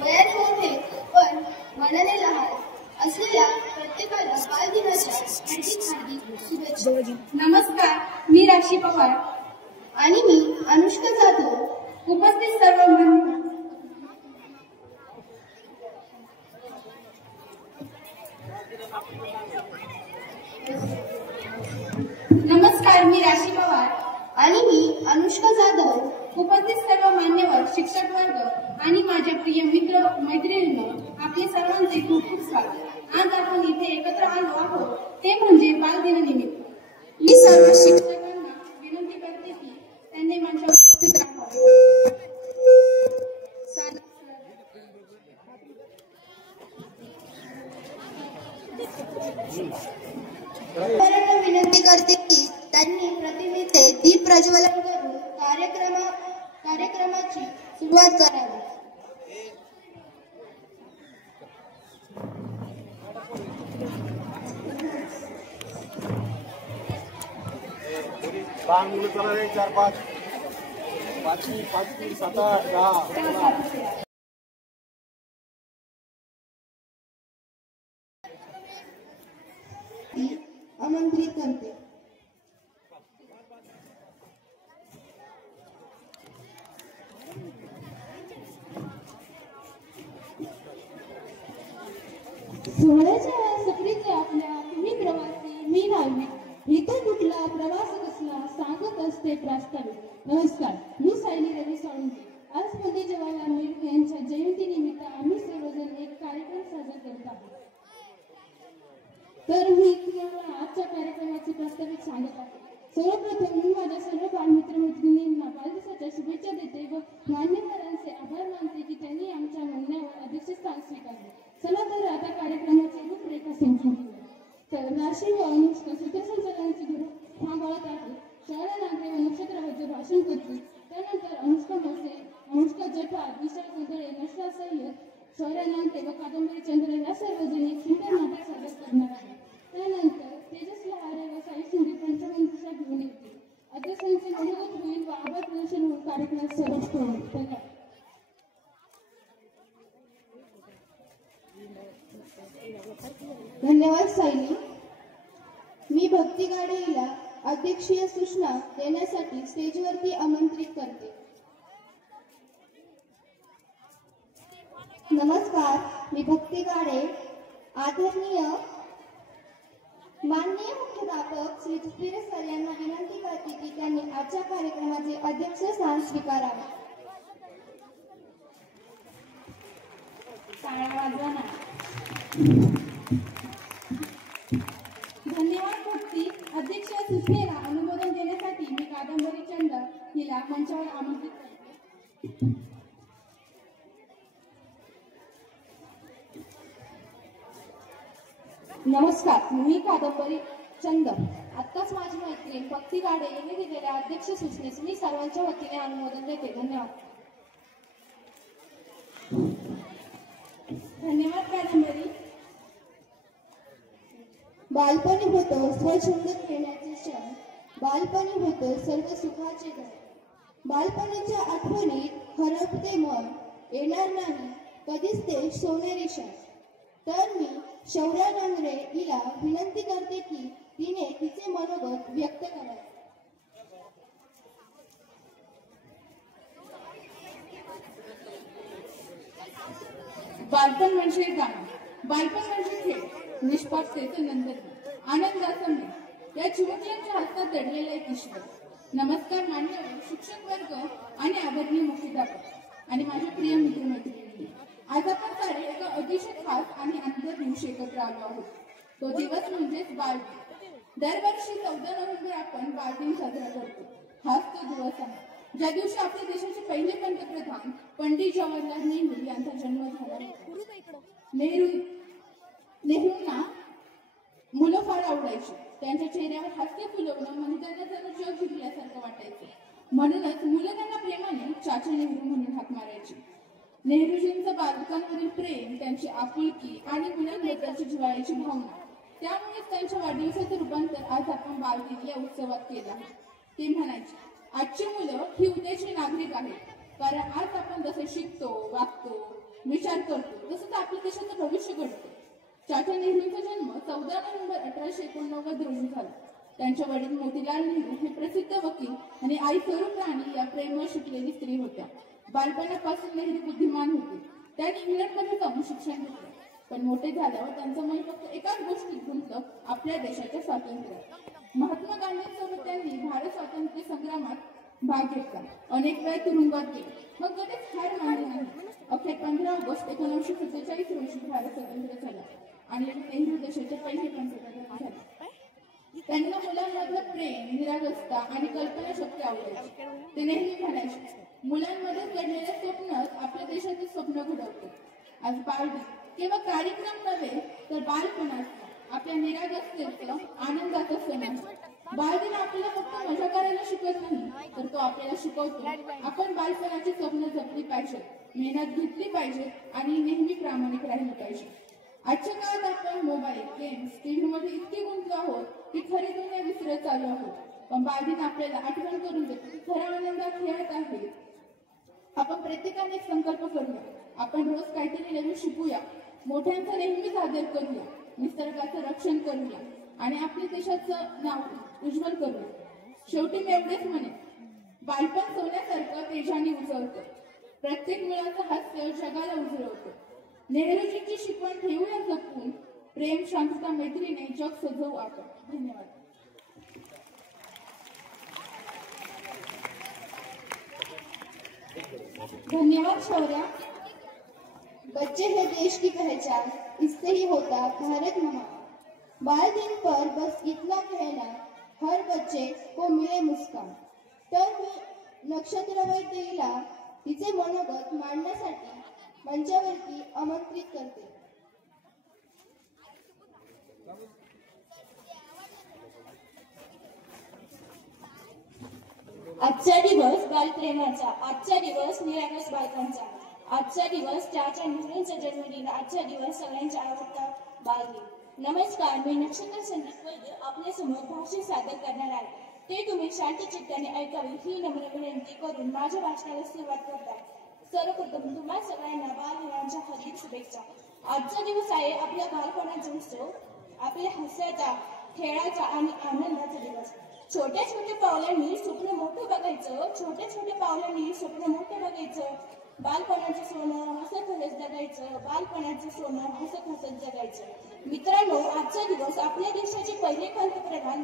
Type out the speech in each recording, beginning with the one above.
वयाने मोठे पण मनाने लहान असलेल्या प्रत्येकाला बालदिनाच्या हार्दिक शुभेच्छा. नमस्कार, मी राशी पवार आणि मी अनुष्का जाधव. उपस्थित सर्व नमस्कार, मी राशी पवार आणि मी अनुष्का जाधव. उपस्थित सर्व मान्यवर, शिक्षक वर्ग आणि माझ्या प्रिय मित्र मैत्रिणींनो, आपले सर्वांचे खूप खूप स्वागत. आज आपण इथे एकत्र आलो आहोत ते म्हणजे बालदिनानिमित्त. मी सर्व शिक्षकांना विनंती करते की त्यांनी माझ्या उपस्थित राहावे. विनंती करते की त्यांनी प्रतिनिधे दीप प्रज्वलन करून कार्यक्रमाची सुरुवात करावी. चार पाच पाचवी 7 8 10 आमंत्रित करते. सोहळ्याच्या सत्रीचे आपल्या तुम्ही प्रवासी मी नाविक इथं कुठला प्रवास कसला सांगत असते प्रास्ताविक. नमस्कार, मी सायली रवी साळुंके. आज पंडित जवाहरलाल नेहरू यांच्या जयंतीनिमित्त आम्ही सर्वजण एक कार्यक्रम साजरा करत आहोत. तर मी तुम्हाला आजच्या कार्यक्रमाचे प्रास्ताविक सांगत आहे. सर्वप्रथम मी माझ्या सर्व बालमित्र मैत्रिणींना बालदिवसाच्या शुभेच्छा देते व मान्यवरांचे आभार मानते की त्यांनी आमच्या म्हणण्यावर अध्यक्षस्थान स्वीकारले. चला तर आता कार्यक्रमाची रूपरेखा समजून घेऊया. तर राशी व अनुष्का सूत्रसंचालनाची धूर सांभाळत आहे. शाळा नागरे व नक्षत्रवैद्य भाषण करतील. त्यानंतर अनुष्का जठार, विशाल गोंधळे, नशरा सय्यद, शौर्य नांगरे व कादंबरी चंद्र या सर्वजणी एक सुंदर नाटक सादर करणार आहे. त्यानंतर तेजस लहारे व साई शिंदे पंचमंजुषा घेऊन येतील. अध्यक्षांचे मनोगत होईल व आभार प्रदर्शन होऊन कार्यक्रमात समाप्त होईल. धन्यवाद सायली. मी भक्ती गाडे हिला अध्यक्षीय सूचना देण्यासाठी स्टेजवरती आमंत्रित करते. नमस्कार, मी भक्ती गाडे. आदरणीय माननीय मुख्याध्यापक श्री सुप्रिया सर यांना विनंती करते की त्यांनी आजच्या कार्यक्रमाचे अध्यक्षस्थान स्वीकारावे. धन्यवाद भक्ती. अध्यक्ष सुप्रियाला अनुमोदन देण्यासाठी मी कादंबरी चंद्र हिला मंचावर आमंत्रित करते. नमस्कार, मी कादंबरी चंद. आत्ताच माझी मैत्रीण भक्ती गाडे यांनी दिलेल्या अध्यक्ष सूचनेस मी सर्वांच्या वतीने अनुमोदन देते. धन्यवाद. धन्यवाद कादंबरी. बालपणी होतं स्वच्छंद खेळण्याचे क्षण, बालपणी होतं सर्व सुखाचे घर. बालपणीच्या आठवणीत हरपते मन, येणार नाही कधीच ते सोनेरी क्षण. तर मी शौर्या नांगरे हिला विनंती करते की तिने तिचे मनोगत व्यक्त करावे. बालपण म्हणजे गाणं, बालपण म्हणजे खेळ, निष्पापतेचं नंदन, आनंदाचा मेळ, या चिमुकल्यांच्या हातात दडलेला एक ईश्वर. नमस्कार मान्यवर, शिक्षक वर्ग आणि आदरणीय मुख्याध्यापक आणि माझे प्रिय मित्रमैत्रिणी. आज आपण सारे एका अतिशय खास आणि आनंद दिवशी एकत्र आलो आहोत. तो दिवस म्हणजेच बालदिन. दरवर्षी 14 नोव्हेंबर आपण बालदिन साजरा करतो. हाच तो दिवस आहे ज्या दिवशी आपल्या देशाचे पहिले पंतप्रधान पंडित जवाहरलाल नेहरू यांचा जन्म झाला. नेहरूंना मुलं फार आवडायची. त्यांच्या चेहऱ्यावर हास्य फुलवणं म्हणजे त्यांना जणू जग जिंकल्यासारखं वाटायचं. म्हणूनच मुलं त्यांना प्रेमाने चाचा नेहरू म्हणून हाक मारायची. नेहरूजींचं बालकांवरील प्रेम, त्यांची आपुलकी आणि मुलांबद्दलची जिव्हाळ्याची भावना, त्यामुळेच त्यांच्या वाढदिवसाचं रूपांतर आज आपण बालदिन या उत्सवात केलं आहे. ते म्हणायचे, आजची मुलं ही उद्याची नागरिक आहेत, कारण आज आपण जसे शिकतो, वागतो, विचार करतो तसंच आपल्या देशाचं भविष्य घडतं. चाचा नेहरूंचा जन्म 14 नोव्हेंबर 1889 रोजी झाला. त्यांच्या वडील मोतीलाल नेहरू हे प्रसिद्ध वकील आणि आई स्वरूप राणी या प्रेमळ शिकलेली स्त्री होत्या. बालपणापासून नेहरू बुद्धिमान होते. त्यांनी इंग्लंडमध्ये जाऊन शिक्षण घेतलं, पण मोठे झाल्यावर त्यांचं मन फक्त एकाच गोष्टीत गुंतलं, आपल्या देशाच्या स्वातंत्र्यात. महात्मा गांधींसोबत त्यांनी भारत स्वातंत्र्य संग्रामात भाग घेतला. अनेक वेळा तुरुंगात गेले, मग कधीच हार मानली नाही. अखेर 15 ऑगस्ट 1947 रोजी भारत स्वतंत्र झाला आणि नेहरू देशाचे पहिले पंतप्रधान झाले. त्यांना मुलांमधलं प्रेम, निरागसता आणि कल्पनाशक्ती आवडायची. ते नेहमी म्हणायचे, मुलांमध्ये घडलेलं स्वप्नच आपल्या देशाचे स्वप्न घडवते. आज बालदिन केवळ कार्यक्रम नव्हे तर बालपणाचं, आपल्या निरागसतेचं, आनंदाचं सण आहे. बालदिन आपल्याला फक्त मजा करायला शिकवत नाही, तर तो आपल्याला शिकवतो आपण बालपणाची स्वप्न जपली पाहिजे, मेहनत घेतली पाहिजे आणि नेहमी प्रामाणिक राहिलं पाहिजे. आजच्या काळात आपण मोबाईल, गेम्स, टीव्ही मध्ये इतके गुंतलो आहोत की खरी दुनिया विसरत चालू आहोत. पण बालदिन आपल्याला आठवण करून देतो की खरा आनंद खेळत आहे. आपण प्रत्येकाने एक संकल्प करूया, आपण रोज काहीतरी नवीन शिकूया, मोठ्यांचा नेहमीच आदर करूया, निसर्गाचं रक्षण करूया आणि आपल्या देशाचं नाव उज्ज्वल करूया. शेवटी मी एवढेच म्हणेन, बालपण सोन्यासारखं तेजाने उजळतं. प्रत्येक मुलाचं हास्य जगाला उजळवतं. नेहरूजींची शिकवण ठेवूया जपून, प्रेम, शांतता, मैत्रीने जग सजवू आपण. धन्यवाद. धन्यवाद शौर्या. बच्चे है देश की पहचान, इससे ही होता भारत महान. बाल दिन पर बस इतना कहना, हर बच्चे को मिले मुस्कान. तर मी नक्षत्रवैद्यीला तिचे मनोगत मांडण्यासाठी मंचावरती आमंत्रित करते. आजचा दिवस बालप्रेमाचा, आजचा दिवस निरागस बालकांचा, आजचा दिवस चाचा नेहरूंचा जन्मदिन, आजचा दिवस सगळ्यांचा आवडता बालदिन. नमस्कार, मी नक्षत्र संदीप वैद्य आपल्या समोर भाषण सादर करणार आहे. ते तुम्ही शांत चित्ताने ऐकावी ही नम्र विनंती करून माझ्या भाषणाला सुरुवात करतात. सर्वप्रथम तुम्हा सगळ्यांना बालदिनाच्या हार्दिक शुभेच्छा. आजचा दिवस आहे आपल्या बालपणाचा उत्सव, आपल्या हास्याचा, खेळाचा आणि आनंदाचा दिवस. छोट्या छोट्या पावलांनी स्वप्न मोठं बघायचं, छोट्या छोट्या पावलांनी स्वप्न मोठं बघायचं. बालपणाचं सोनं हसत हसत जगायचं, बालपणाचं सोनं हसत हसत जगायचं. मित्रांनो, आजचा दिवस आपल्या देशाचे पहिले पंतप्रधान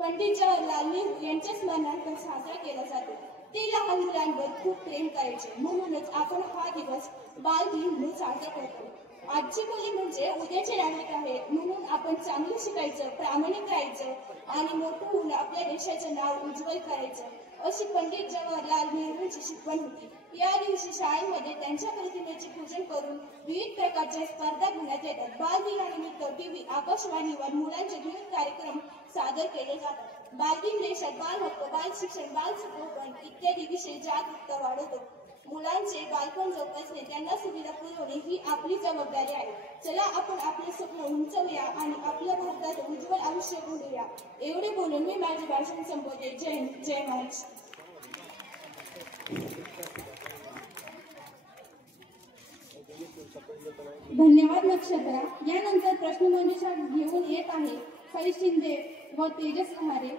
पंडित जवाहरलाल नेहरू यांच्या स्मरणार्थ साजरा केला जातो. ते लहान मुलांवर खूप प्रेम करायचे, म्हणूनच आपण हा दिवस बालदिन म्हणून साजरा करतो. आजची मुले म्हणजे उद्याचे नागरिक आहेत, म्हणून आपण चांगलं शिकायचं, प्रामाणिक राहायचं आणि मोठं होऊन आपल्या देशाचं नाव उज्ज्वल करायचं, अशी पंडित जवाहरलाल नेहरूंची शिकवण होती. या दिवशी शाळेमध्ये त्यांच्या प्रतिमेचे पूजन करून विविध प्रकारच्या स्पर्धा घेण्यात येतात. बालदिनानिमित्त टीव्ही, आकाशवाणीवर मुलांचे विविध कार्यक्रम सादर केले जातात. बालदिन देशात बाल हक्क, बाल शिक्षण, बाल संगोपन इत्यादी विषय जागरूकता वाढवतो. मुलांचे बालपण जोपासणे, त्यांना सुविधा पुरवणे ही आपली जबाबदारी आहे. चला आपण आपले स्वप्न उंचवूया आणि आपल्या भारताचं उज्ज्वल आयुष्य घडवूया. एवढे बोलून मी माझे भाषण संपवते. जय हिंद, जय महाराष्ट्र. धन्यवाद नक्षत्रा. यानंतर प्रश्नमंजुषा घेऊन येत आहे फैज शिंदे व तेजस लहारे.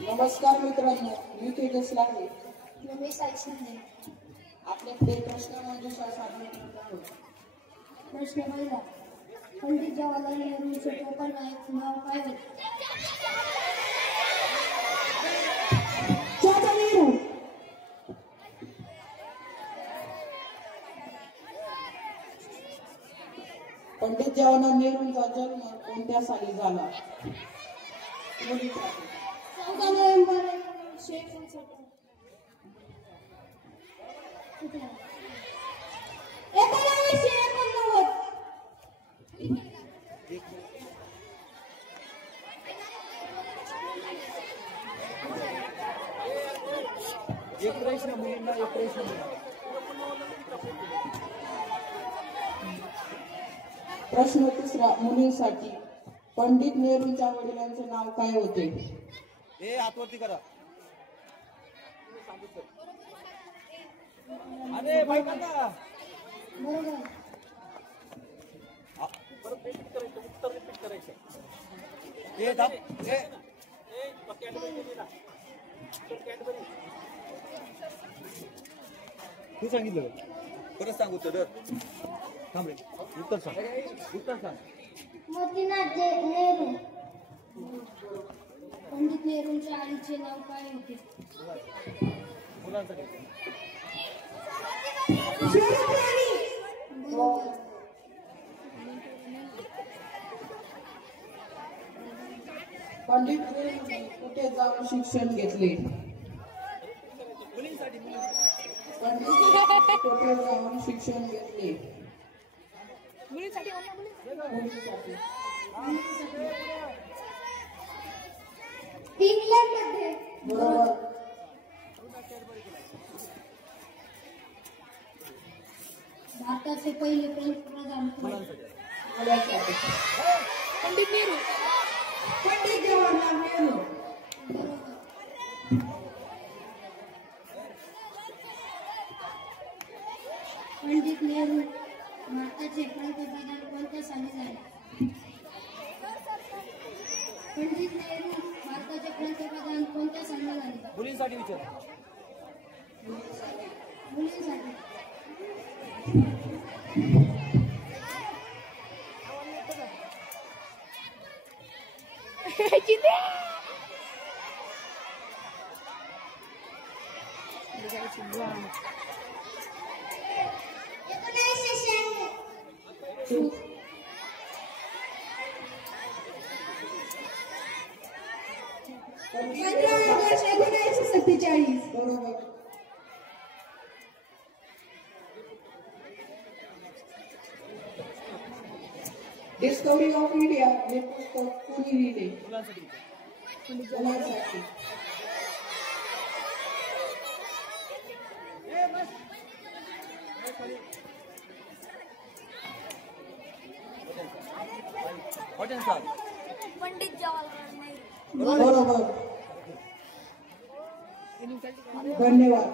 नमस्कार मित्रांनो, मी तेजस लहारे. मी साई शिंदे. आपल्याकडे प्रश्नमंजुषा सादर करत आहोत. प्रश्न पहिला, पंडित जवाहरलाल नेहरूंचे टोपणनायक नाव काय होते? चाचा नेहरू. पंडित जवाहरलाल नेहरूंचा जन्म कोणत्या साली झाला? 14 नोव्हेंबर 1959. प्रश्न तिसरा मुलींसाठी. पंडित नेहरूंच्या वडिलांचे नाव काय होते? हे हातवरती करा. अरे बाई काका. बरोबर. परत रिपीट करायचं, उत्तर रिपीट करायचं. हे दाब. हे कॅडबरी दिली ना. कॅडबरी. तू सांगितलं परत सांग उत्तर. थांब रे. उत्तर सांग. उत्तर सांग. मोतीनाथ नेहरू. पंडित नेहरूंच्या आईचे नाव काय होते? मुलांसाठी. बरोबर. पंडित नेहरूंनी कुठे जाऊन शिक्षण घेतले? पंडित कुठे जाऊन शिक्षण घेतले? मुलीसाठी. इंग्लंडमध्ये. बरोबर. भारताचे पहिले पंतप्रधान कोण? मुलांसाठी. पंडित नेहरू. पंडित जवाहरलाल नेहरू. पंडित नेहरू भारताचे पंतप्रधान कोणत्या साली झाले? पंडित नेहरू भारताचे पंतप्रधान कोणत्या साली झाले? मुलींसाठी विचार. मुलींसाठी. बरोबर. डिस्कवरी ऑफ इंडिया हे पुस्तक कोणी लिहिले? मुलांसाठी. मुलांसाठी. हॉटेल साहेब. पंडित जवाहरलाल नेहरू. बरोबर. धन्यवाद.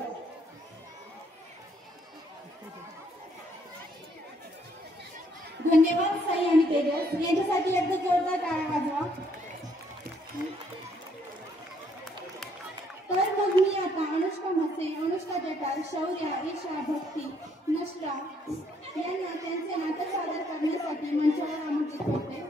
धन्यवाद साई आणि तेजस यांच्यासाठी एकदा जोरदार टाळ्या वाजवा. तर मग मी आता अनुष्का म्हसे, अनुष्का जटाल, शौर्य, ईशा, भक्ती, नश्रा यांना त्यांचे नाटक सादर करण्यासाठी मंचावर आमंत्रित करते.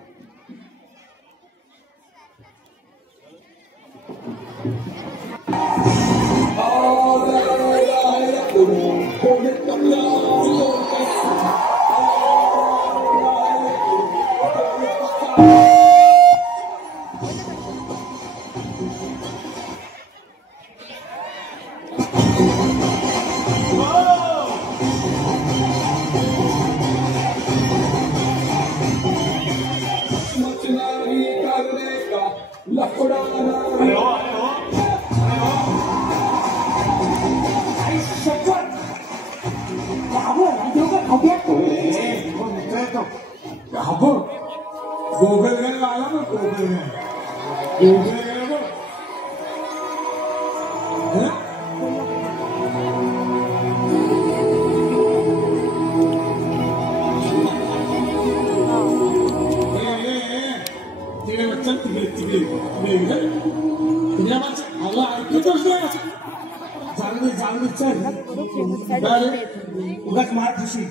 उगाच मार खुशी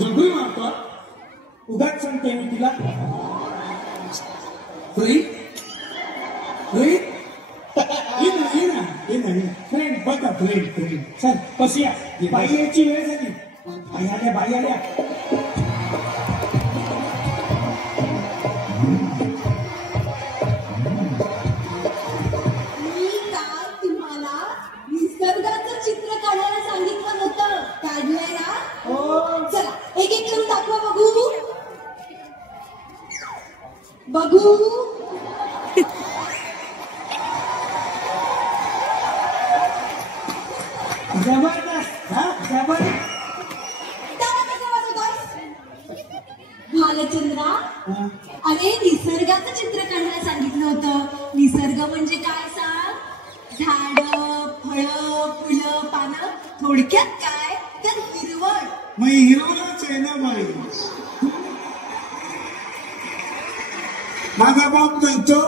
जगूही मारतो उगाच सांगते मी तिला फ्रेंड बघा फ्रेंड सर कशी आहे बाई यायची वेळ झाली बाई आल्या चित्र काढायला सांगितलं होतं. काढलंय ना? चला एक एक करून दाखवा बघू. जबरदस्त जबरदस्त भालचंद्रा निसर्ग म्हणजे काय सांग? झाड, फळं, फुलं, पानं, थोडक्यात काय तर हिरवळ. मग हिरवळच आहे ना बाई. माझा बाप म्हणतो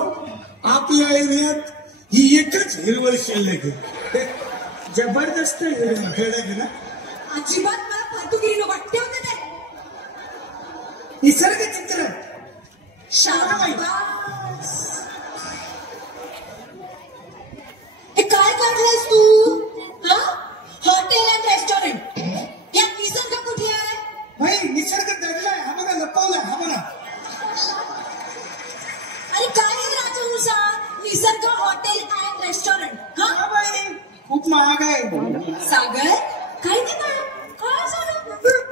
आपल्या एरियात ही एकच हिरवळ शिल्लक आहे. जबरदस्त हिरवळ खेळत ना. अजिबात मला फालतूगिरी वाटते होते ते. निसर्ग चित्र शाबास. हे काय काढलंस तू? हा? Hotel and restaurant. यात निसर्ग कुठे आहे? भाई निसर्ग दडलाय. हा बघा लपवलाय. हा बघा. आणि काय आहे राजहंसा? निसर्ग हॉटेल अँड रेस्टॉरंट. हा बाई खूप महाग आहे. सागर काय ते काय झालं?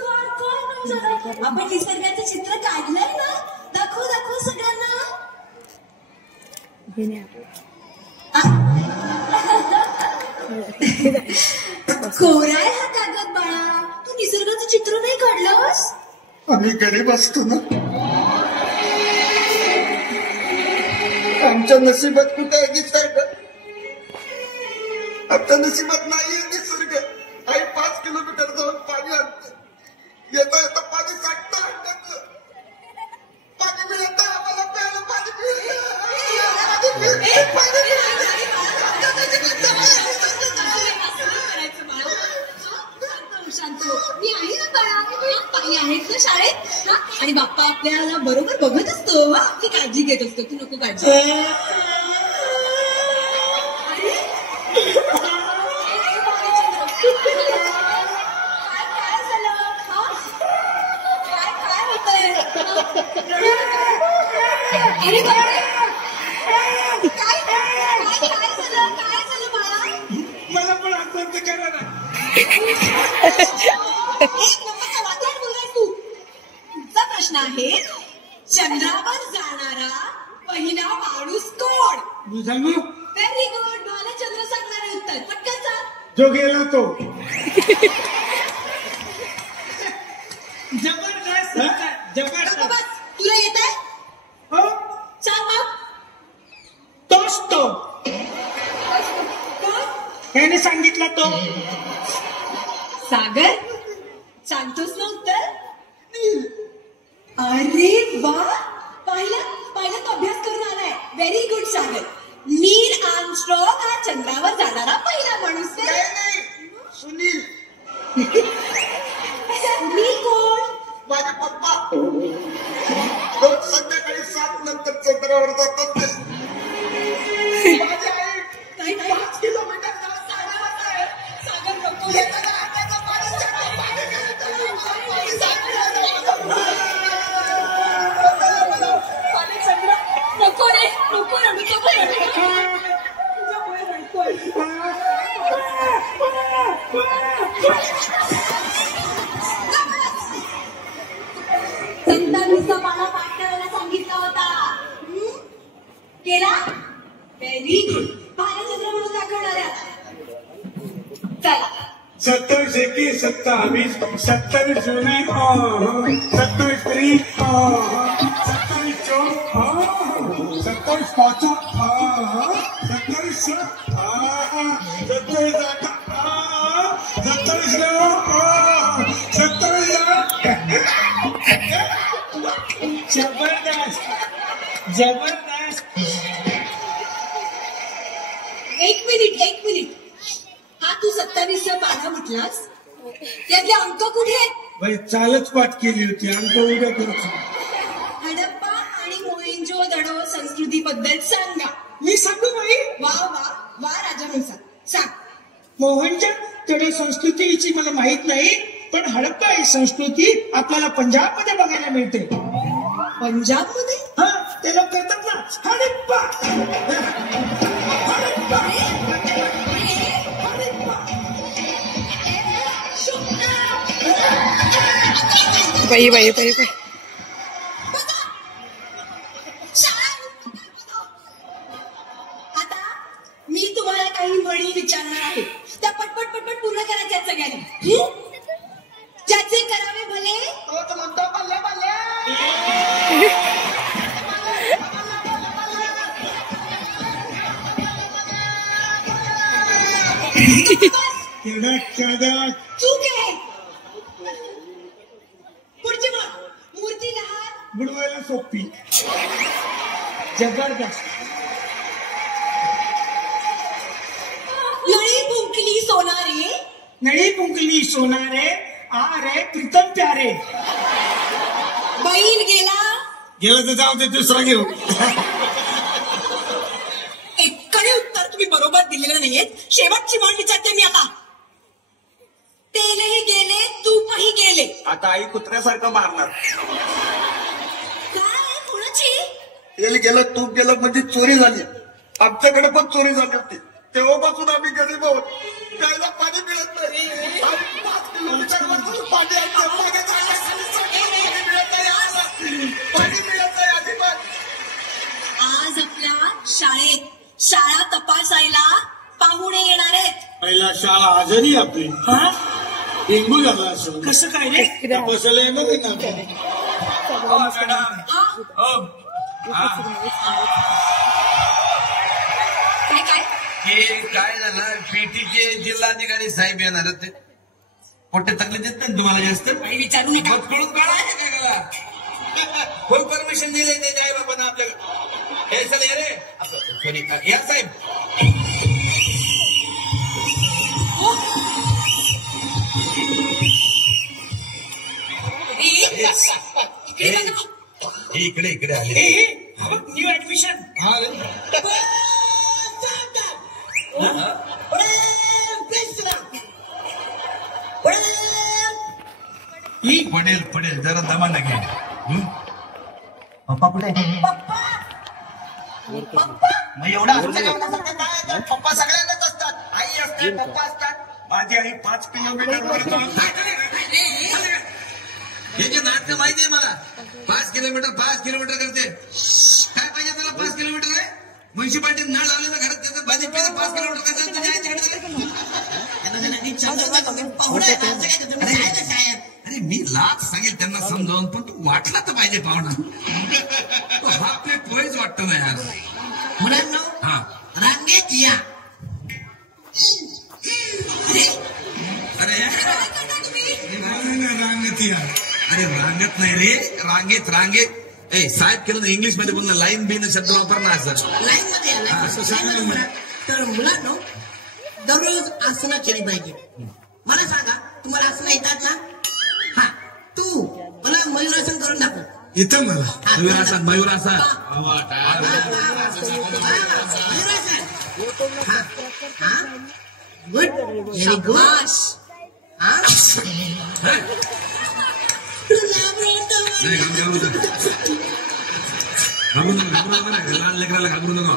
काय नाही झालं? आपण निसर्गाचं चित्र काढलंय ना. दाखव दाखव सगळ्यांना. कोराय हा कागद बाळा. तू निसर्गाचं चित्र नाही काढलंस? आम्ही गरीब असतो ना. आमच्या नशिबात कुठे आहे निसर्ग? आमच्या नशिबात नाहीये निसर्ग. आई 5 किलोमीटर जाऊन पाणी आणते. येता येता पाणी सांगता आणण्याचं. पाणी मिळत आम्हाला प्यायला पाणी शांत हो. मी आहे ना बाळा. पाणी आहेत ना शाळेत. आणि बाप्पा आपल्याला बरोबर बघत असतो. आपली काळजी घेत असतो. तू नको काळजी. अरे बापरे. काय झालं बाळा? मला पण असं करा ना. एक नंबरचा वातावरण बोललास तू. तुमचा प्रश्न आहे चंद्रावर जाणारा पहिला माणूस कोण? मी सांगू. Very good. मला चंद्र सांगणार आहे उत्तर. पटकन सांग. जो गेला तो. जबरदस्त. जबरदस्त. बस तुला येत आहे? हो सांग मग. तोच तो. याने सांगितलं तो. सागर सांगतोस ना उत्तर? अरे वा. पहिला तो अभ्यास करून आलाय. व्हेरी गुड सागर. नील आर्मस्ट्रॉंग हा चंद्रावर जाणारा पहिला माणूस आहे. सुनील. सुनील कोण? माझे पप्पा. रोज संध्याकाळी 7 नंतर चंद्रावर जातात. माझी आई काय 5 किलोमीटर जाऊन सांगायला आहे. सागर नको. नको रे. नको रडू. नको तुझ्यामुळे रडतोय. संतांचा पाना पाठ करायला सांगितला होता. केला? Very good. भालचंद्र म्हणून दाखवणार आहे. चला 27 एके 27 27 जुलै 27 तारीख 27 चौक 27 पाच 27 27 जबरदस्त. जबरदस्त. एक मिनिट. हा तू 27 पाना म्हटलास. यातले अंक कुठे आहेत? भाई चालच पाठ केली होती. अंक उद्या करतो. हडप्पा आणि मोहेंजो दडो संस्कृतीबद्दल सांगा. मी सांगू भाई. वा वा वा राजहंसा सांग. मोहनच्या तेवढ्या संस्कृतीची मला माहित नाही, पण हडप्पा ही संस्कृती आपल्याला पंजाब मध्ये बघायला मिळते. पंजाब मध्ये? हा ते लोक करतात ना हडप्पा. बाई आता मी तुम्हाला काही म्हणी विचारणार आहे. त्या पटपट पूर्ण करायच्या सगळ्यांनी. ज्याचे करावे भले तो म्हणतो बल्ले बल्ले. चूक आहे. पुढची म्हण. मूर्ती लहान बुडवायला सोपी. जबरदस्त. नळी फुंकली सोनारे. नळी पुंकली सोनारे आरे प्रीतम प्यारे. बैल गेला. गेलं तर जाऊ दे, दुसरा घेऊ. एकाने उत्तर तुम्ही बरोबर दिलेलं नाहीयेत. शेवटची म्हण विचारते मी आता. तेलही गेले तूपही गेले. आता आई कुत्र्यासारखं मारणार. काय कोणाची? तेल गेलं तूप गेलं म्हणजे चोरी झाली. आमच्याकडे पण चोरी झाली होती. तेव्हापासून आम्ही गरीब आहोत. प्यायला पाणी मिळत नाही. आम्ही 5 किलोमीटरवरून पाणी आणतो. पाणी मिळत नाही अजिबात. आज आपल्या शाळेत शाळा तपासायला पाहुणे येणार आहेत. पहिला शाळा आजारी आपली. डेंगू झाला असं. कसं काय रे? तपासायला येणार ना. काय काय काय झालं, पेटीचे जिल्हाधिकारी साहेब येणार होते. पोटे तकलीफ देत नाही तुम्हाला जास्त. काही विचारू नका. कळून काढा आहे काय करा. फुल परमिशन दिले ते आई बाबांना आपल्याकडे. हे चल ये रे. सॉरी या साहेब. इकडे इकडे आले. New admission. पडेल पडेल जरा दमानं घे. पप्पा कुठे? मग एवढा पप्पा सगळ्यांनाच असतात. आई असते, पप्पा असतात. माझी आई 5 किलोमीटर. हे जे नाटक माहिती आहे मला. 5 किलोमीटर करते. काय पाहिजे तुला? 5 किलोमीटर आहे. म्युन्सिपाल्टी नळ आलं ना घरात त्याचं पाणी पिलं. 5 किलोमीटर कसं अरे मी लाच सांगेल त्यांना समजावून, पण तू वाटला तर पाहिजे पाहुणा. हा आपले पोहेच वाटत नाही यार. मुलांनो हा रांगेत या. अरे रांगत या. अरे रांगत नाही रे, रांगेत. ए साहेब केलं ना इंग्लिश मध्ये बोलणं. लाईन बिन शब्द वापरणं असं. लाईन मध्ये या, असं सांगा. तर मुलांनो दररोज आसनं केली पाहिजे. मला सांगा तुम्हाला आसनं येतात ना? हा तू मला मयूरासन करून दाखव. इथं मला मयूरासन. Good very good. लहान लेकराला घाबरू नका.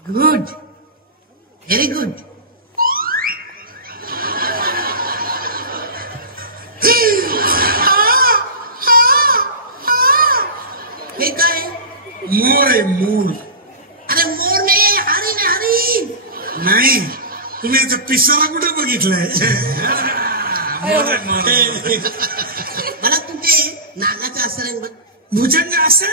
Good very good. हे काय? मोर आहे मोर. अरे मोर नाही, हरी ना हरी. नाही तुम्ही याचं पिसारा कुठे बघितलंय? मला तुमचे नागाचं आसन बघ. भुजंग आसन.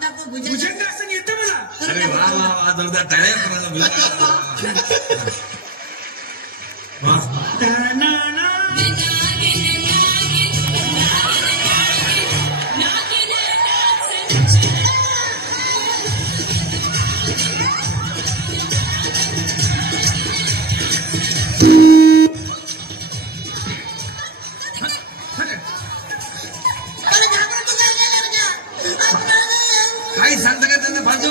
दाखव भुजंग. भुजंग आसन येतं मला. अरे वा वा वा जोरदार टाळ्या काही सांगता का त्यांना फालतू?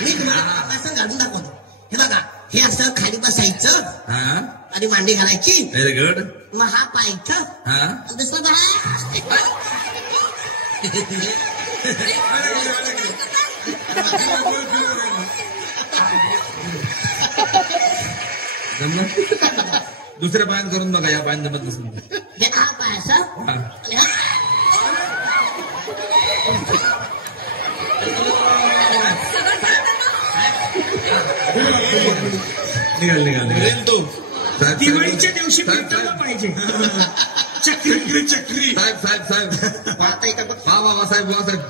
मी तुम्हाला आसन घालून दाखवतो. हे बघा, हे असं खाली बसायचं आणि मांडी घालायची. Very good. मग हा पाय इथं. दुसरा दुसऱ्या पायान करून बघा. या पायान जमत नसेल. हे हा पाय असं. निघाल तू. दिवाळीच्या दिवशी पाहिजे. चक्री साहेब वा वा साहेब.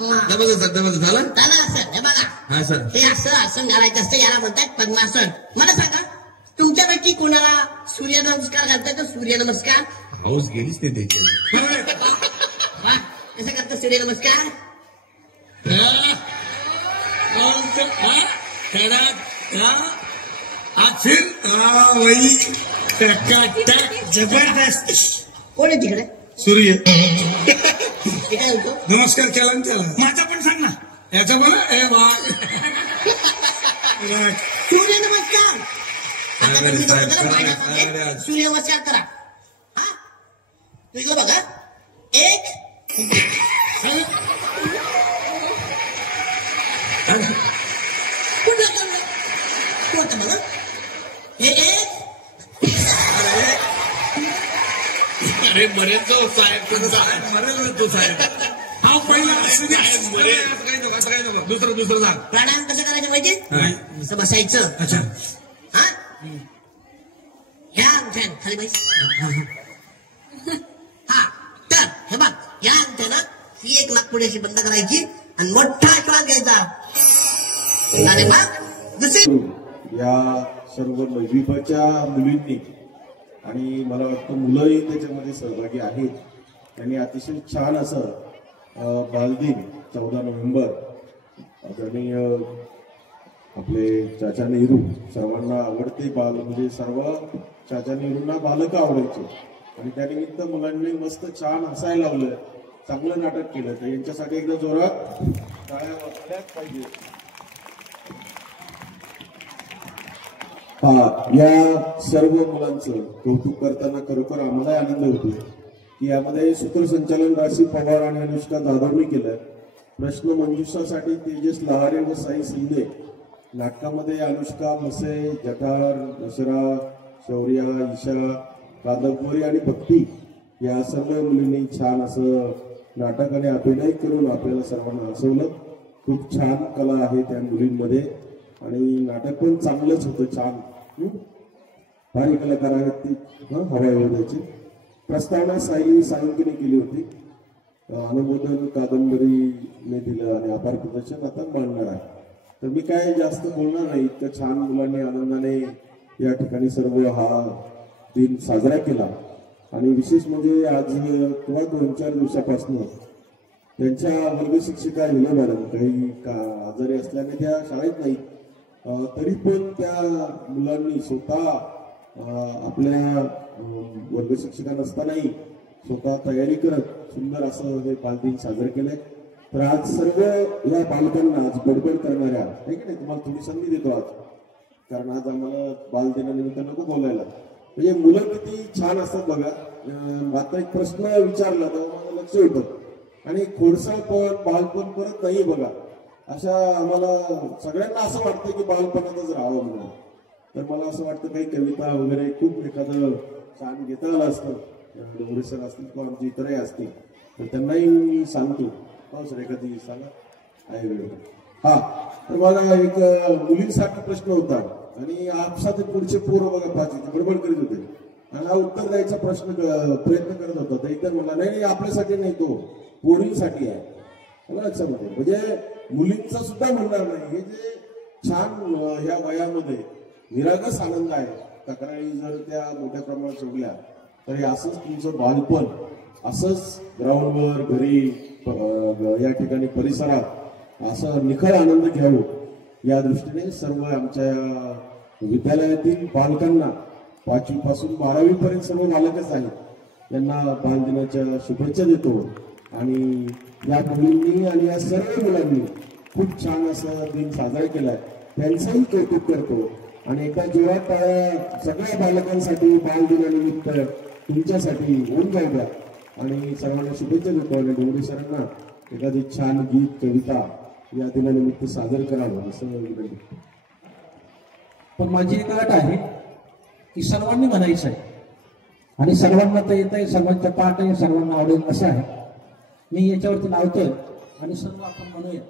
जबरदस्त जबरदस्त झालं त्याला असं हे बघा हा सर हे असं आसन घालायचं असतं याला म्हणतात पद्मासन. मला सांगा तुमच्यापैकी कोणाला सूर्यनमस्कार घालतात तर सूर्यनमस्कार हाऊस गेलीच नाही त्याची. वा कसं करतं सूर्यनमस्कार. जबरदस्त. कोण आहे तिकडे सूर्य ते काय होतो नमस्कार केला ना त्याला. माझा पण सांग ना याचा बोला ए वाघ. सूर्यनमस्कार. आता तुम्ही दोघं जरा पाण्यामध्ये सूर्यनमस्कार करा. हा तुझं बघा एक कुठलं करलं कोणतं बघा हे एक. अरे मरेल तो साहेब मरेल तो साहेब. हा पहिला असं काही नको दुसरं सांग. प्राणायाम कसं करायचं माहिती असं बसायचं. अच्छा हा या अंगठ्यानं खाली बाई. हा तर हे बघ या अंगठ्यानं ही एक नागपुडी अशी बंद करायची आणि मोठा श्वास घ्यायचा आणि मग दुसरी. या सर्व विभाच्या मुलींनी आणि मला वाटतं मुलंही त्याच्यामध्ये सहभागी आहेत. त्यांनी अतिशय छान असं बालदिन 14 नोव्हेंबर आदरणीय आपले चाचा नेहरू सर्वांना आवडते बाल म्हणजे सर्व चाचा नेहरूंना बालक आवडायचे आणि त्यानिमित्त मुलांनी मस्त छान हसायला लावलं. चांगलं नाटक केलं तर यांच्यासाठी एकदा जोरात टाळ्या वाजल्याच पाहिजे. या सर्व मुलांचं कौतुक करताना खरोखर आम्हाला आनंद होतो की यामध्ये सूत्रसंचालन राशी पवार आणि अनुष्का जाधवनी केलं. प्रश्न मंजुषासाठी तेजस लहारे व साई शिंदे. नाटकामध्ये अनुष्का मसे, जठार, दसरा, शौर्या, ईशा, कादंबरी आणि भक्ती या सर्व मुलींनी छान असं नाटक आणि अभिनय करून आपल्याला सर्वांना हसवलं. खूप छान कला आहे त्या मुलींमध्ये आणि नाटक पण चांगलंच होतं. छान भारी कलाकार आहेत ती हवाई होण्याची. प्रस्तावना सायंकीने केली होती. अनुमोदन कादंबरीने दिलं आणि आभार प्रदर्शन आता मांडणार आहे. तर मी काय जास्त बोलणार नाही. इतकं छान मुलांनी आनंदाने या ठिकाणी सर्व हा दिन साजरा केला आणि विशेष म्हणजे आज किंवा 2-4 दिवसापासून त्यांच्या वर्ग शिक्षिका हिला मॅडम काही आजारी असल्याने त्या शाळेत नाहीत. तरी पण त्या मुलांनी स्वतः आपल्या वर्ग शिक्षिका नसतानाही स्वतः तयारी करत सुंदर असं हे बालदिन साजरं केलंय. तर आज सर्व या बालकांना आज बडबड करणाऱ्या आहे की नाही तुम्हाला थोडी संधी देतो आज कारण आज आम्हाला बालदिनानिमित्त नको बोलायला. म्हणजे मुलं किती छान असतात बघा. आता एक प्रश्न विचारला तर माझं लक्ष होतं आणि खोडसाळपण बालपण परत नाही बघा. अशा आम्हाला सगळ्यांना असं वाटतं की बालपणातच राहावं म्हणून. तर मला असं वाटतं काही कविता वगैरे खूप एखादं छान घेता आलं असतं. डोंगरे सर असतील किंवा आमचे इतरही असतील तर त्यांनाही मी सांगतो. हो सर एखादी सांगा आहे वेळ. हा तर मला एक मुलींसाठी प्रश्न होता आणि आपसा ते पुढचे पोरं बघा 5वीचे बडबड करीत होते आणि हा उत्तर द्यायचा प्रयत्न करत होता. तर एकदम मला नाही आपल्यासाठी नाही तो पोरींसाठी आहे. मला लक्षात होते म्हणजे मुलींचं सुद्धा म्हणणार नाही. हे जे छान ह्या वयामध्ये निरागस आनंद आहे. तक्रारी जर त्या मोठ्या प्रमाणात सोडल्या तर हे असंच तुमचं बालपण असंच ग्राउंडवर घरी या ठिकाणी परिसरात असं निखळ आनंद घ्यावं या दृष्टीने सर्व आमच्या विद्यालयातील बालकांना 5वी पासून 12वी पर्यंत सर्व बालकच आहेत. त्यांना बालदिनाच्या शुभेच्छा देतो आणि या मुलींनी आणि या सर्व मुलांनी खूप छान असा दिन साजरा केलाय. त्यांचंही कौतुक करतो आणि एका जोरात टाळ्या सगळ्या बालकांसाठी बालदिनानिमित्त तुमच्यासाठी होऊन जाऊ द्या आणि सर्वांना शुभेच्छा देतो आणि डोंगरे सरांना एखादी छान गीत कविता या दिनानिमित्त सादर करावं असं विनंती. पण माझी एक अट आहे की सर्वांनी म्हणायचं आहे आणि सर्वांना तर येत आहे, सर्वांच्या पाठ आहे, सर्वांना आवडेल असं आहे. मी याच्यावरती लावतोय आणि सर्व आपण म्हणूया.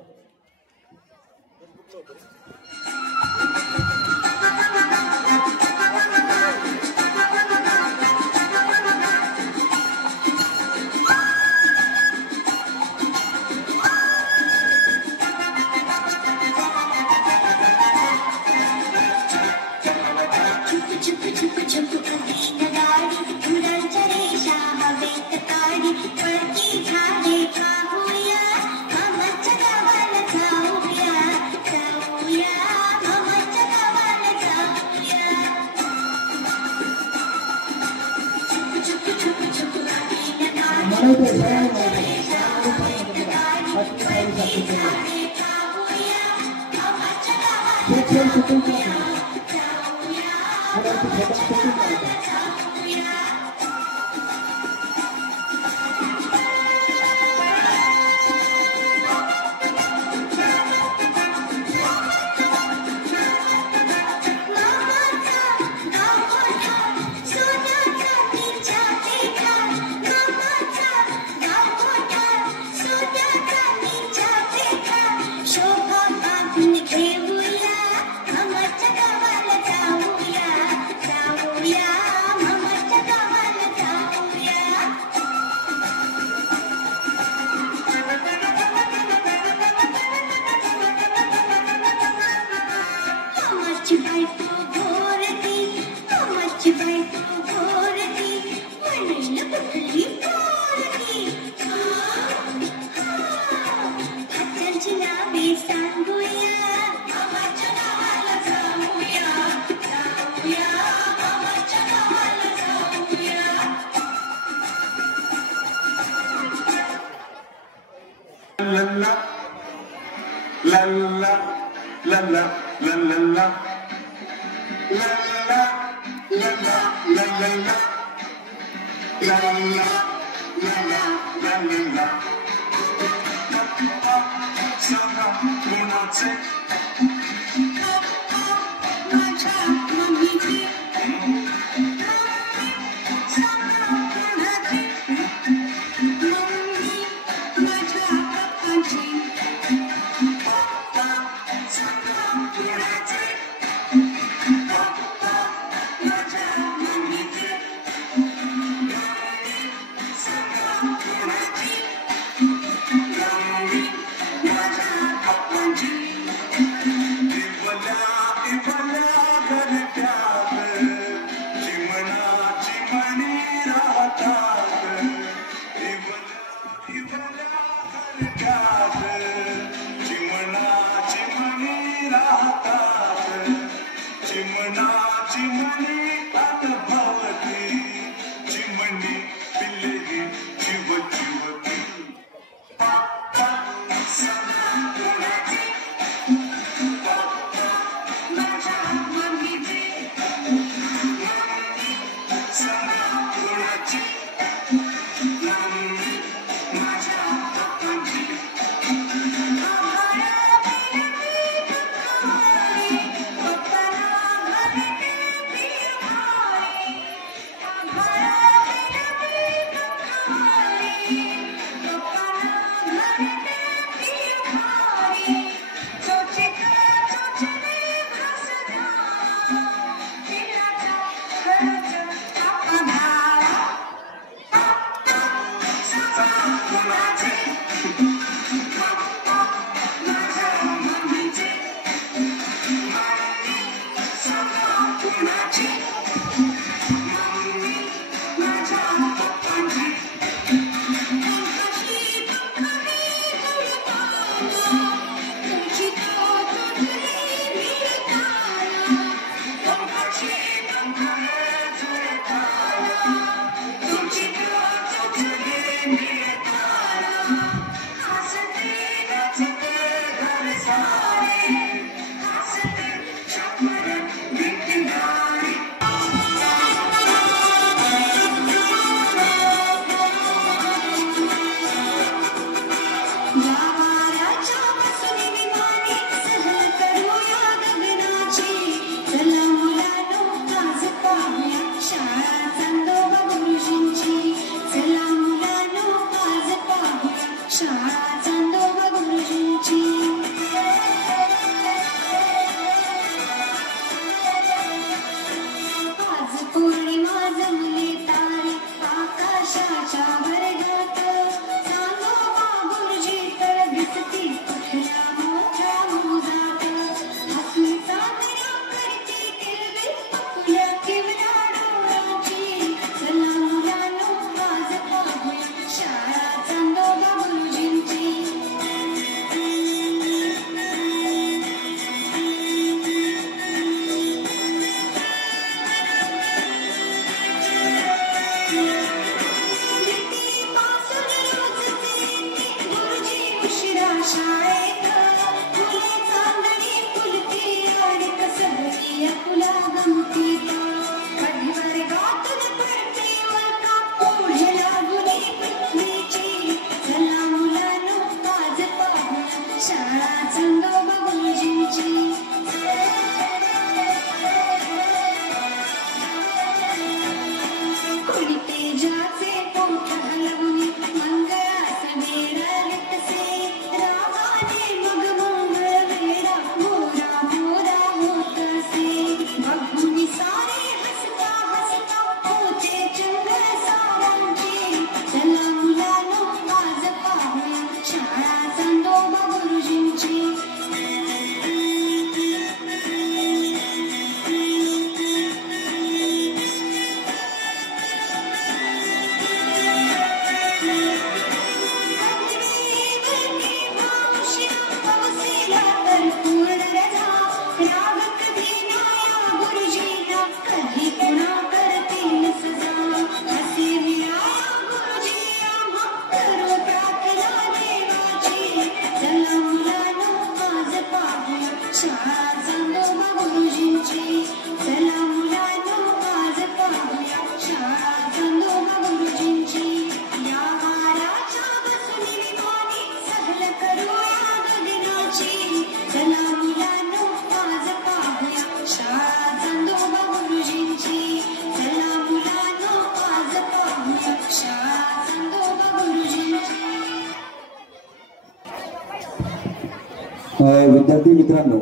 विद्यार्थी मित्रांनो,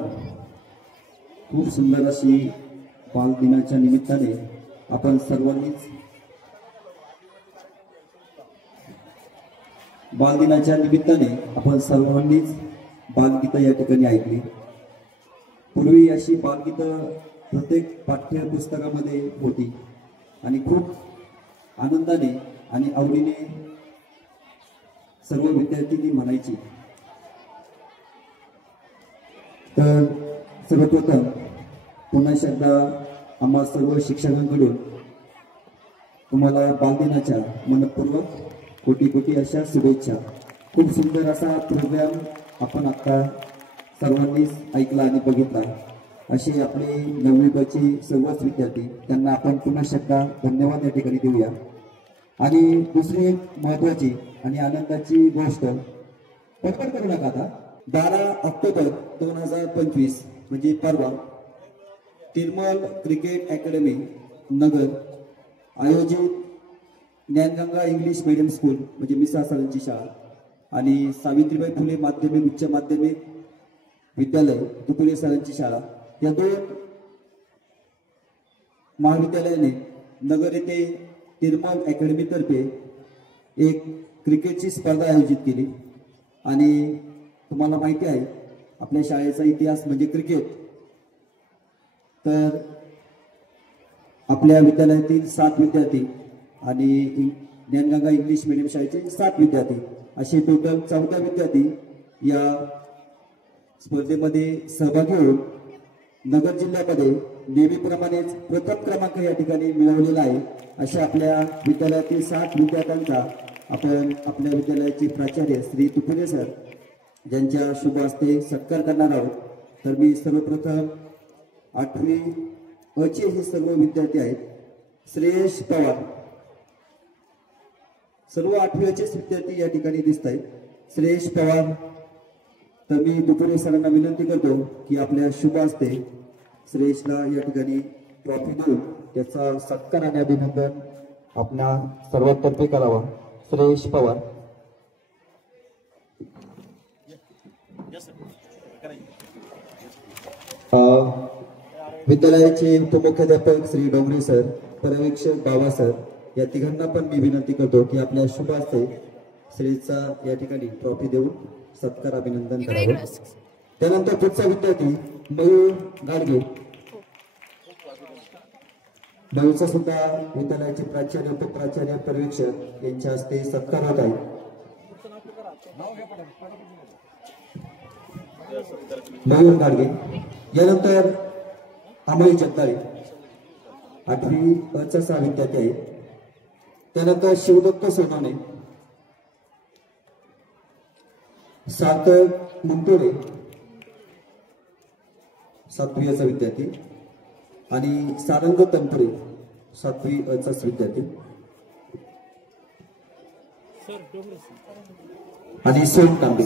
खूप सुंदर अशी बालदिनाच्या निमित्ताने आपण सर्वांनीच बालगीतं या ठिकाणी ऐकली. पूर्वी अशी बालगीतं प्रत्येक पाठ्यपुस्तकामध्ये होती आणि खूप आनंदाने आणि आवडीने सर्व विद्यार्थी ती म्हणायची. तर सर्वप्रथम पुन्हा एकदा आम्हा सर्व शिक्षकांकडून तुम्हाला बालदिनाच्या मनपूर्वक कोटी कोटी अशा शुभेच्छा. खूप सुंदर असा प्रोग्राम आपण आता सर्वांनीच ऐकला आणि बघितला. असे आपले 9वी ब चे सर्वच विद्यार्थी, त्यांना आपण पुन्हा एकदा धन्यवाद या ठिकाणी देऊया. आणि दुसरी एक महत्वाची आणि आनंदाची गोष्ट, पटपट करू नका आता, 12 ऑक्टोबर 2025 म्हणजे परवा तिरमल क्रिकेट अकॅडमी नगर आयोजित ज्ञानगंगा इंग्लिश मीडियम स्कूल म्हणजे मिसा सरांची शाळा आणि सावित्रीबाई फुले माध्यमिक उच्च माध्यमिक विद्यालय दुपुले सरांची शाळा या दोन महाविद्यालयाने नगर येथे तिरमल अकॅडमीतर्फे एक क्रिकेटची स्पर्धा आयोजित केली. आणि तुम्हाला माहिती आहे आपल्या शाळेचा इतिहास म्हणजे क्रिकेट. तर आपल्या विद्यालयातील 7 विद्यार्थी आणि ज्ञानगंगा इंग्लिश मीडियम शाळेचे 7 विद्यार्थी असे टोटल 14 विद्यार्थी या स्पर्धेमध्ये सहभागी होऊन नगर जिल्ह्यामध्ये नेहमीप्रमाणेच प्रथम क्रमांक या ठिकाणी मिळवलेला आहे. अशा आपल्या विद्यालयातील 7 विद्यार्थ्यांचा आपण आपल्या विद्यालयाचे प्राचार्य श्री तुपुले सर ज्यांच्या शुभ हस्ते सत्कार करणार आहोत. तर मी सर्वप्रथम 8वी अ चे हे सर्व विद्यार्थी आहेत. श्रेयश पवार, सर्व 8वी अ चेच विद्यार्थी या ठिकाणी दिसत आहेत. श्रेयश पवार, तर मी दुपुरे सरांना विनंती करतो की आपल्या शुभ हस्ते श्रेयशला या ठिकाणी ट्रॉफी देऊन त्याचा सत्कार आणि अभिनंदन आपल्या सर्वांतर्फे करावा. श्रेयश पवार. विद्यालयाचे उपमुख्याध्यापक श्री डोंगरे सर, पर्यवेक्षक बाबा सर या तिघांना पण मी विनंती करतो की आपल्या शुभ हस्ते श्रेयसचा या ठिकाणी ट्रॉफी देऊन सत्कार अभिनंदन करावं. त्यानंतर पुढचा विद्यार्थी मयूर गाडगे. मयूरचा सुद्धा विद्यालयाचे प्राचार्य उपप्राचार्य पर्यवेक्षक यांच्या हस्ते सत्कार होत आहे. मयूर गाडगे. यानंतर अमोल जगदाळे 8वी अ चा 6 विद्यार्थी आहे. त्यानंतर शिवदत्त सोनवणे, सार्थक मुंटोळे 7वी अ चा विद्यार्थी आणि सारंग तनपुरे 7वी अ चा विद्यार्थी आणि सोन तांबे.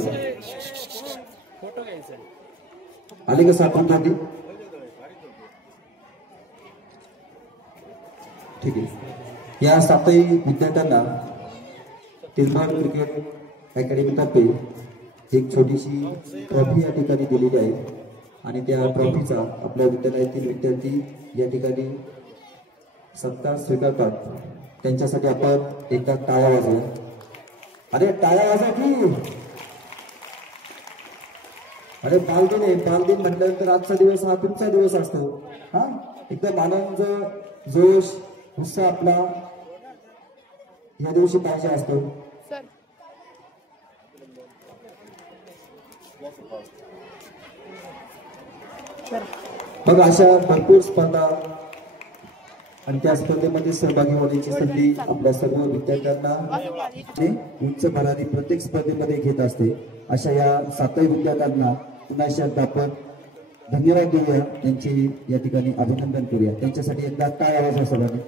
आले का 7 विद्यार्थी? ठीक आहे. या 7ही विद्यार्थ्यांना तिरमल क्रिकेट अकॅडमीतर्फे एक छोटीशी ट्रॉफी या ठिकाणी दिलेली आहे आणि त्या ट्रॉफीचा आपल्या विद्यालयातील विद्यार्थी या ठिकाणी सत्कार स्वीकारतात. त्यांच्यासाठी आपण एकदा टाळ्या वाजवूया. अरे टाळ्या वाजवा की. अरे बालदिन आहे. बालदिन म्हटल्यानंतर आजचा दिवस हा तुमचा दिवस असतो. हा एकदम आनंद, जोश, उत्साह आपला या दिवशी पाहिजे असतो. मग अशा भरपूर स्पर्धा आणि त्या स्पर्धेमध्ये सहभागी होण्याची संधी आपल्या सर्व विद्यार्थ्यांना उच्च भरारी प्रत्येक स्पर्धेमध्ये घेत असते. अशा या 7ही विद्यार्थ्यांना पुन्हा एकदा आपण धन्यवाद देऊया, त्यांचे या ठिकाणी अभिनंदन करूया. त्यांच्यासाठी एकदा टाळ्या वाजवा सर्वांनी.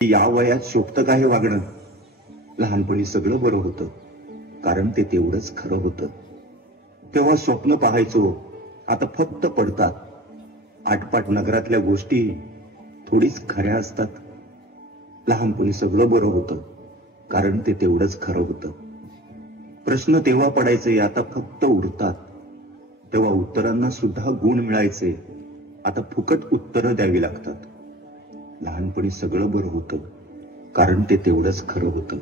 या वयात शोभतं का हे वागणं? लहानपणी सगळं बरं होतं, कारण ते तेवढंच खरं होतं. तेव्हा स्वप्न पाहायचो, आता फक्त पडतात. आटपाट नगरातल्या गोष्टी थोडीच खऱ्या असतात. लहानपणी सगळं बरं होतं, कारण ते तेवढंच खरं होतं. प्रश्न तेव्हा पडायचे, आता फक्त उरतात. तेव्हा उत्तरांना सुद्धा गुण मिळायचे. आता फुकट उत्तरं द्यावी लागतात. लहानपणी सगळं बरं होतं, कारण ते तेवढंच खरं होतं.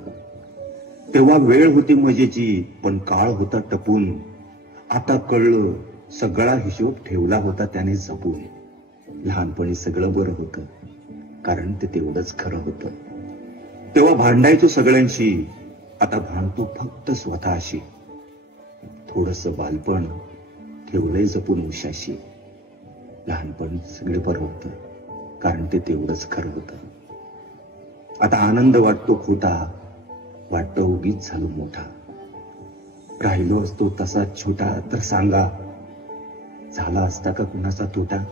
तेव्हा वेळ होती मजेची, पण काळ होता टपून. आता कळलं, सगळा हिशोब ठेवला होता त्याने जपून. लहानपणी सगळं बरं होतं, कारण ते तेवढंच खरं होतं. तेव्हा भांडायचो सगळ्यांशी, आता भांडतो फक्त स्वतःशी. थोडंसं बालपण ठेवलंय जपून उशाशी. लहानपणी सगळे बरं होतं, कारण ते तेवढंच खरं होतं. आता आनंद वाटतो खोटा, वाटतो उगीच झालो मोठा. राहिलो असतो तसा छोटा तर सांगा, झाला असता का कुणाचा तोटा.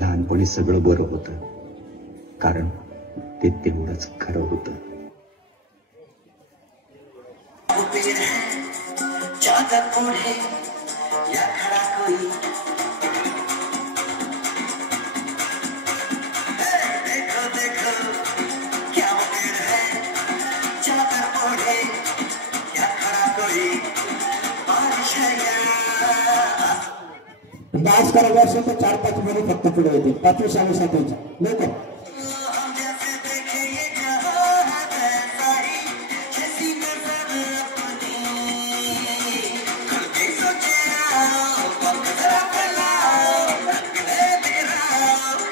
लहानपणी सगळं बरं होतं, कारण ते तेवढंच खरं होतं. डान्स करायला असेल तर 4-5 मुली फक्त पुढे होती. 5वी 6वी 7वीची लोक.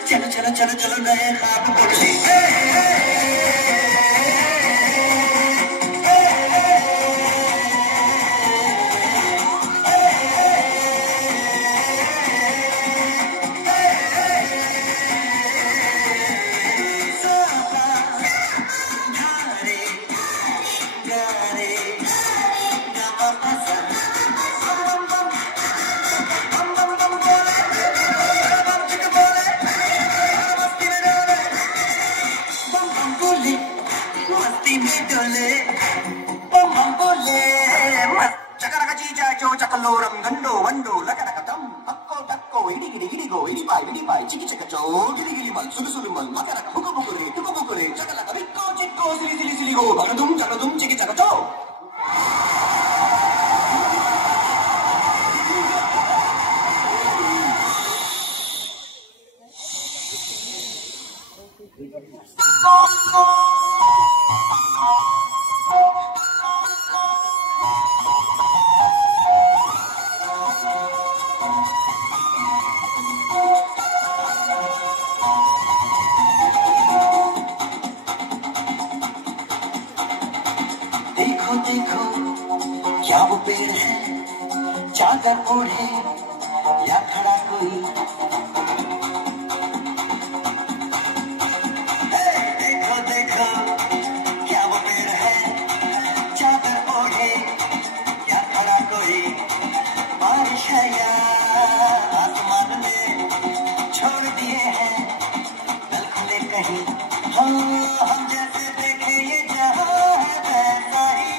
चलो चलो चलो चलो नए ख्वाब बदले. क्या वो पेड़ है चादर ओढ़े या खड़ा कोई. देखो देखो क्या वो पेड़ है चादर ओढ़े या खड़ा कोई. बारिश है या आसमान में छोड़ दिए हैं दल खुले कहीं. हाँ हम जैसे देखे ये जहाँ है वैसा ही.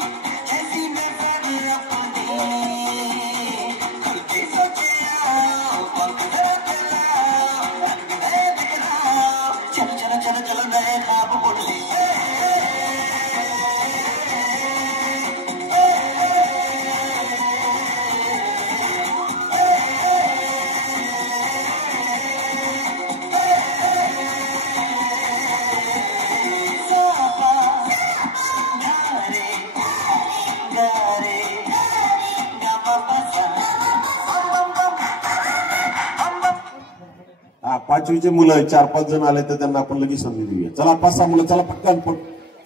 पाचवीचे मुलं 4-5 जण आले तर त्यांना आपण लगेच संधी देऊया. चला 5-6 मुलं, चला पटकन.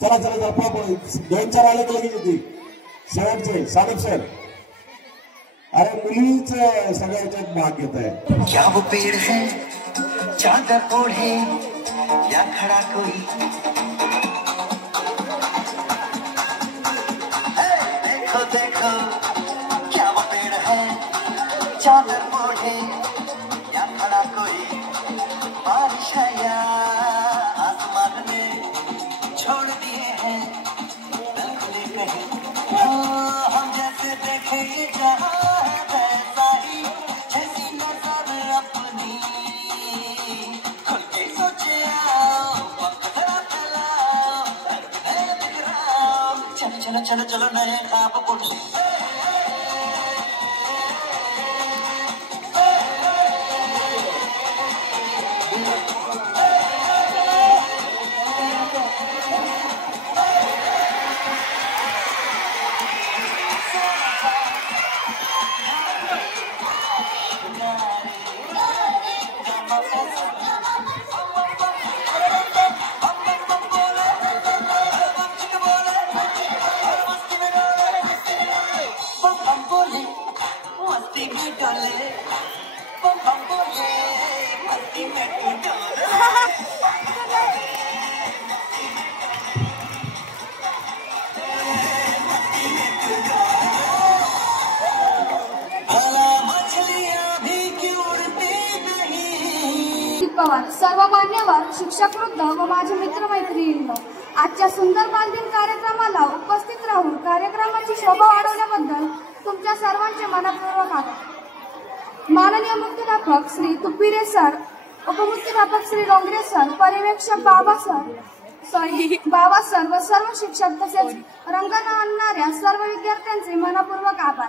चला चला चला 2-4 आले तर लगेच येते. शेवटचे सादिक सर. अरे मुलीच सगळ्याच्यात भाग घेत आहे. क्या वो पेड़ है चादर ओढ़े या खड़ा कोई. देखो देखो क्या वो पेड़ है चादर ओढ़े या खड़ा कोई. बारिश है या आसमान ने छोड़ दिए हैं दल खुले कहीं. हम जैसे देखे ये जहाँ है वैसा ही. जैसी नजर अपनी खुल के सोचे आओ, वक्त जरा फैलाओ, बिखराओ. चलो चलो चलो चलो नए ख्वाब बुन ले. पवार, सर्व मान्यवर शिक्षक वृद्ध व माझे मित्रमैत्रिणींनो, आजच्या सुंदर बालदिन कार्यक्रमाला उपस्थित राहून कार्यक्रमाची शोभा वाढवण्याबद्दल तुमच्या सर्वांचे मनपूर्वक आभार। माननीय मुख्याध्यापक श्री तुपिरे सर, उपमुख्याध्यापक श्री डोंगरे सर, पर्यवेक्षक बाबा सर व सर्व शिक्षक तसेच रंगण आणणाऱ्या सर्व विद्यार्थ्यांचे मनपूर्वक आभार।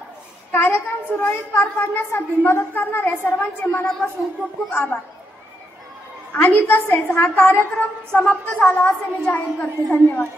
कार्यक्रम सुरळीत पार पाडण्यासाठी मदत करणाऱ्या सर्वांचे मनापासून खूप खूप आभार। आणि तसेच हा कार्यक्रम समाप्त झाला असे मी जाहीर करते। धन्यवाद।